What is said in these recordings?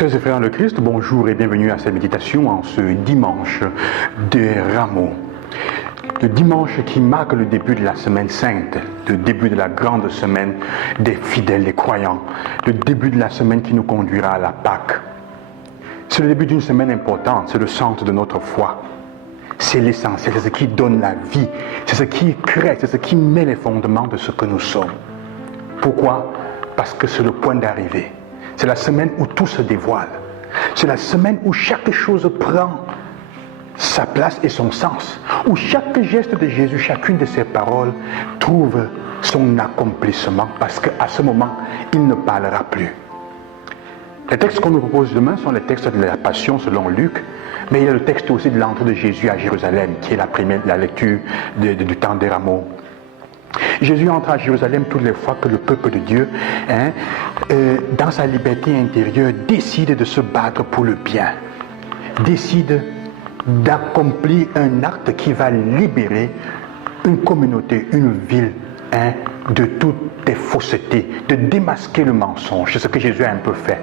Sœurs et frères dans le Christ, bonjour et bienvenue à cette méditation en ce dimanche de Rameaux. Le dimanche qui marque le début de la semaine sainte, le début de la grande semaine des fidèles, des croyants, le début de la semaine qui nous conduira à la Pâque. C'est le début d'une semaine importante, c'est le centre de notre foi. C'est l'essentiel, c'est ce qui donne la vie, c'est ce qui crée, c'est ce qui met les fondements de ce que nous sommes. Pourquoi? Parce que c'est le point d'arrivée. C'est la semaine où tout se dévoile. C'est la semaine où chaque chose prend sa place et son sens. Où chaque geste de Jésus, chacune de ses paroles trouve son accomplissement. Parce qu'à ce moment, il ne parlera plus. Les textes qu'on nous propose demain sont les textes de la Passion selon Luc. Mais il y a le texte aussi de l'entrée de Jésus à Jérusalem, qui est la lecture du temps des Rameaux. Jésus entre à Jérusalem toutes les fois que le peuple de Dieu, dans sa liberté intérieure, décide de se battre pour le bien, décide d'accomplir un acte qui va libérer une communauté, une ville, de toutes les faussetés, de démasquer le mensonge. C'est ce que Jésus a un peu fait.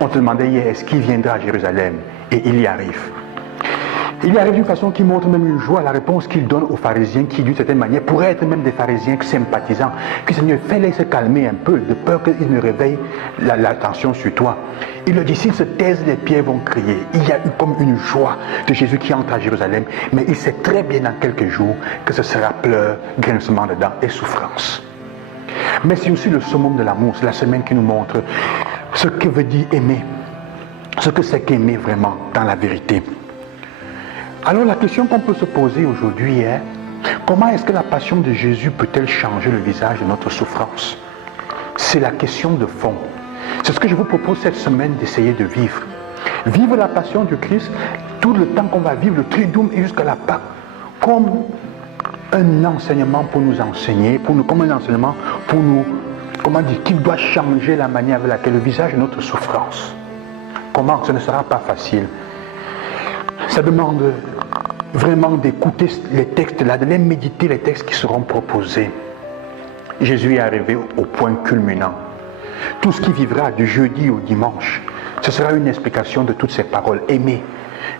On te demandait hier, est-ce qu'il viendra à Jérusalem? Et il y arrive. Il y arrive d'une façon qui montre même une joie. La réponse qu'il donne aux pharisiens, qui d'une certaine manière pourraient être même des pharisiens sympathisants. Puis Seigneur, fais-les se calmer un peu, de peur qu'ils ne réveillent l'attention sur toi. Il leur dit, s'ils se taisent, les pierres vont crier. Il y a eu comme une joie de Jésus qui entre à Jérusalem, mais il sait très bien dans quelques jours que ce sera pleurs, grincement de dents et souffrance. Mais c'est aussi le summum de l'amour. C'est la semaine qui nous montre ce que veut dire aimer, ce que c'est qu'aimer vraiment dans la vérité. Alors la question qu'on peut se poser aujourd'hui est, comment est-ce que la passion de Jésus peut-elle changer le visage de notre souffrance? C'est la question de fond. C'est ce que je vous propose cette semaine d'essayer de vivre. Vivre la passion du Christ tout le temps qu'on va vivre, le Triduum et jusqu'à la Pâque, comme un enseignement pour nous enseigner, comme un enseignement pour nous, qu'il doit changer la manière avec laquelle le visage de notre souffrance. Comment? Ce ne sera pas facile. Ça demande vraiment d'écouter les textes là, de les méditer, les textes qui seront proposés. Jésus est arrivé au point culminant. Tout ce qui vivra du jeudi au dimanche, ce sera une explication de toutes ces paroles. Aimer.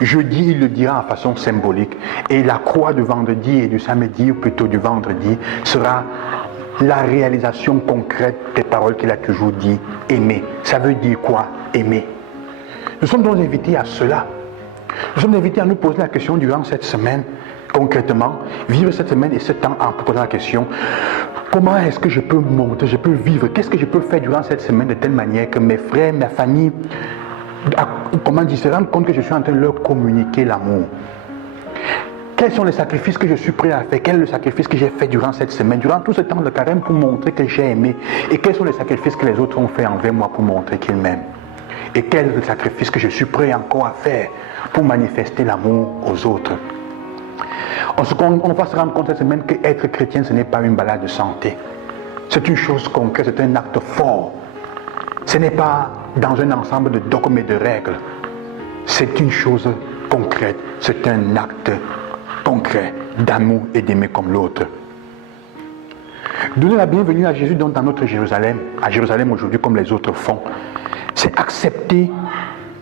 Jeudi, il le dira en façon symbolique. Et la croix du vendredi et du samedi, ou plutôt du vendredi, sera la réalisation concrète des paroles qu'il a toujours dit. Aimer. Ça veut dire quoi? Aimer. Nous sommes donc invités à cela. Nous sommes invités à nous poser la question durant cette semaine, concrètement, vivre cette semaine et ce temps en posant la question, comment est-ce que je peux monter, je peux vivre, qu'est-ce que je peux faire durant cette semaine de telle manière que mes frères, ma famille, se rendent compte que je suis en train de leur communiquer l'amour. Quels sont les sacrifices que je suis prêt à faire? Quel est le sacrifice que j'ai fait durant cette semaine, durant tout ce temps de carême pour montrer que j'ai aimé? Et quels sont les sacrifices que les autres ont fait envers moi pour montrer qu'ils m'aiment? Et quel est le sacrifice que je suis prêt encore à faire pour manifester l'amour aux autres? On va se rendre compte cette semaine qu'être chrétien, ce n'est pas une balade de santé. C'est une chose concrète, c'est un acte fort. Ce n'est pas dans un ensemble de dogmes et de règles. C'est une chose concrète, c'est un acte concret d'amour et d'aimer comme l'autre. Donner la bienvenue à Jésus donc dans notre Jérusalem, à Jérusalem aujourd'hui comme les autres font, c'est accepter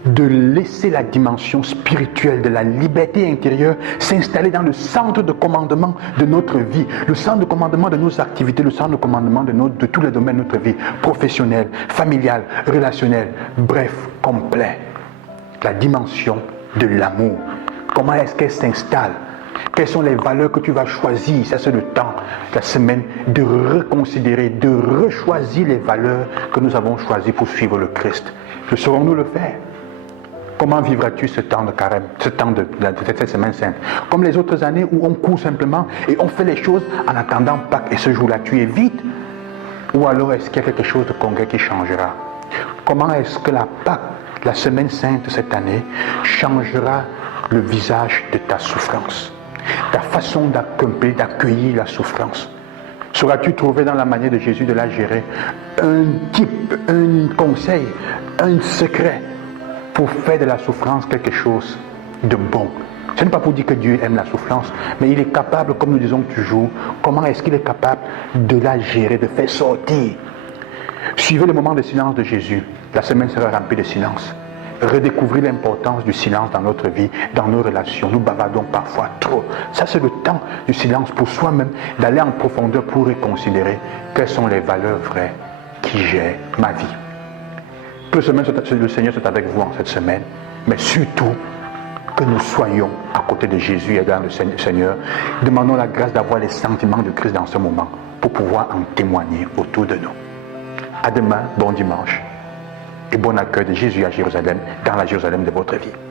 de laisser la dimension spirituelle de la liberté intérieure s'installer dans le centre de commandement de notre vie, le centre de commandement de nos activités, le centre de commandement de tous les domaines de notre vie, professionnelle, familiale, relationnelle, bref, complet. La dimension de l'amour. Comment est-ce qu'elle s'installe? Quelles sont les valeurs que tu vas choisir? Ça, c'est le temps, la semaine, de reconsidérer, de rechoisir les valeurs que nous avons choisies pour suivre le Christ. Saurons-nous le faire? Comment vivras-tu ce temps de carême, ce temps de cette semaine sainte? Comme les autres années où on court simplement et on fait les choses en attendant Pâques et ce jour-là tu es vite? Ou alors est-ce qu'il y a quelque chose de concret qui changera? Comment est-ce que la Pâques, la semaine sainte de cette année, changera le visage de ta souffrance? Ta façon d'accueillir la souffrance. Sauras-tu trouver dans la manière de Jésus de la gérer un type, un conseil, un secret pour faire de la souffrance quelque chose de bon? Ce n'est pas pour dire que Dieu aime la souffrance, mais il est capable, comme nous disons toujours, comment est-ce qu'il est capable de la gérer, de faire sortir? Suivez le moment de silence de Jésus. La semaine sera remplie de silence. redécouvrir l'importance du silence dans notre vie, dans nos relations. Nous bavardons parfois trop. Ça, c'est le temps du silence pour soi-même, d'aller en profondeur pour reconsidérer quelles sont les valeurs vraies qui gèrent ma vie. Que le Seigneur soit avec vous en cette semaine, mais surtout que nous soyons à côté de Jésus et dans le Seigneur. Demandons la grâce d'avoir les sentiments de Christ dans ce moment pour pouvoir en témoigner autour de nous. À demain, bon dimanche et bon accueil de Jésus à Jérusalem, dans la Jérusalem de votre vie.